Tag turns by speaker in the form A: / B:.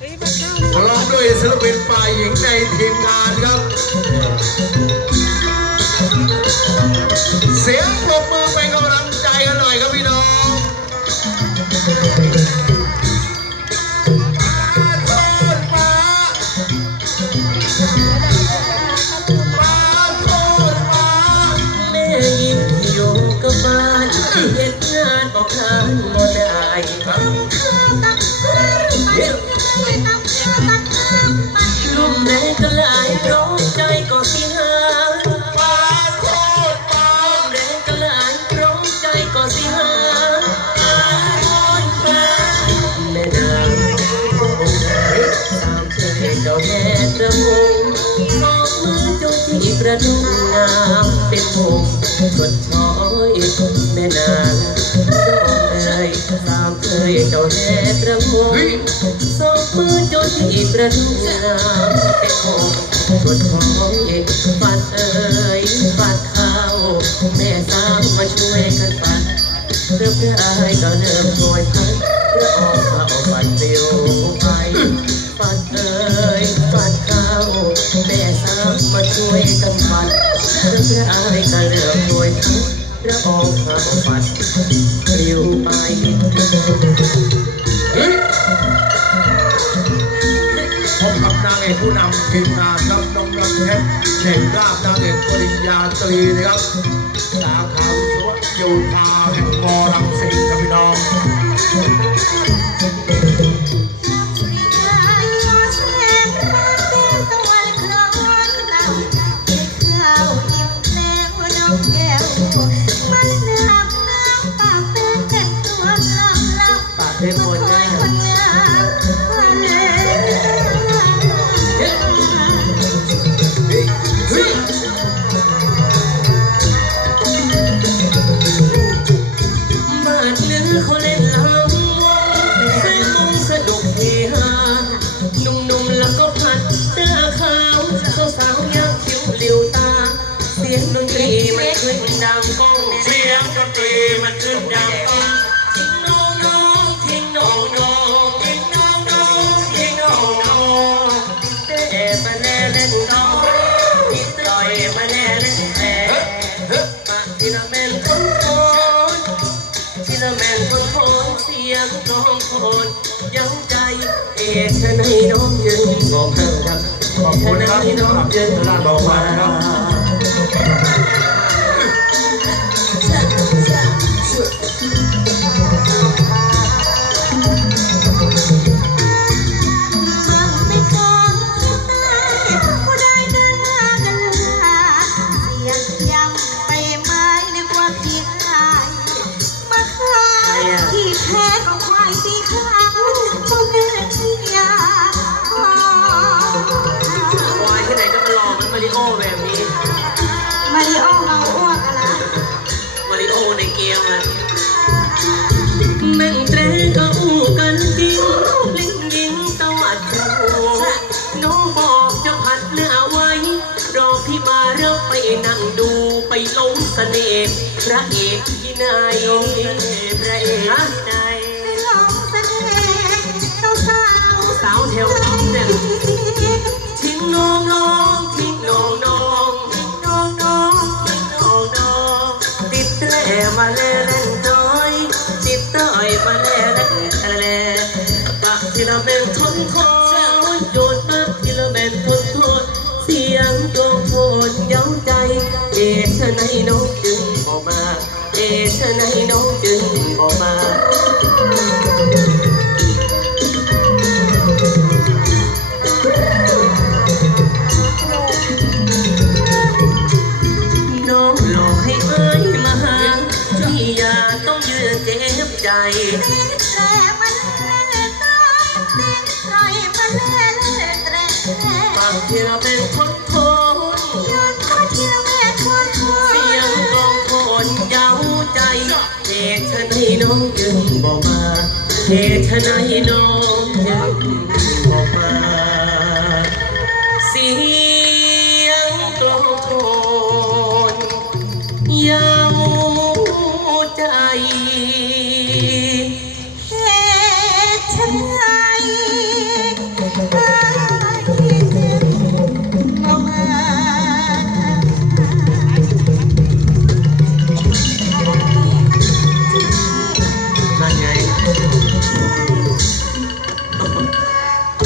A: พร้อมด้วยศิลปินฝ่ายหญิงในทีมงานครับ เสียงปรบมือเป็นกำลังใจกันหน่อยครับพี่น้อง
B: แระมงสองมือจงที่ประดุงงามเป็นวงกดช้อยแม่นางดอกเอ่ยตามเคยเจ้าแม่กระมงสองมือจนที่ประตูงามเป็นคงกดของเอกปัดเอ่ยปัดข้าวแม่สาวมาช่วยกันปัดเริ่มได้ก็เริ่มโอยพันเพื่อออกข้าวปัดเร็วไปปัดเอ่ย วยกันปัดเริ่มได้ก็เริ่มโอยพันเพื่อออกข้าวปัดเร็วไป
A: พบกับนางเอกผู้นำทีมงานครับน้องน้ำเพชรเด็กกล้ามนางเอกปริญญาตรีนะครับสาขาวิศวะโยธาแห่งมอรังสิตครับพี่น้อง
B: วๆยักคิ้วเหลียวตาเสียงดนตรีมันขึ้นดังก้องเสียงดนตรีมันขึ้นดังก้อง ปากที่ละแม่นคนโคนที่ละแม่นคนโคนเสียงร้องโคนย้ำใจเอกชนให้น้องยืนบอกเธอครับ
A: ขอบคุณนะครับ
B: ให้น้องยืนบอกว่า
C: ที่ มา
B: ริโอแบบนี้
C: มาริโอเมาอ้วกอะไร
B: มาริโอในเกมอะแม่งเตรก็อู้กันจริงลิงยิงตวัดหัวน้องบอกจะผัดเนื้อไว้ รอพี่มาเริ่มไปนั่งดูไปลงเสน่ห์พระเอกที่ไหนพระเอกที่ไหน
C: ไปลองเสน่ห์สาว
B: สาวแถวนี้เนี่ย เราเป็นทนคอยโยนมากที่เราเป็นทนโทษเสียงโดนโนเย้าใจ เอชะไหนน้องจึงบอกมา เอชะไหนน้องจึงบอกมาน้องหลอให้เอ้ยมาหาพี่อย่าต้องยืนเจ็บใจ
C: แต่มัน
B: บางทีเราเป็นคนโทน
C: ยอดว่าที่เราแม่ควรควร
B: เสียงกลองโคนเย้าใจเหตุไฉนน้องจึงบอกมาเหตุไฉนน้องจึง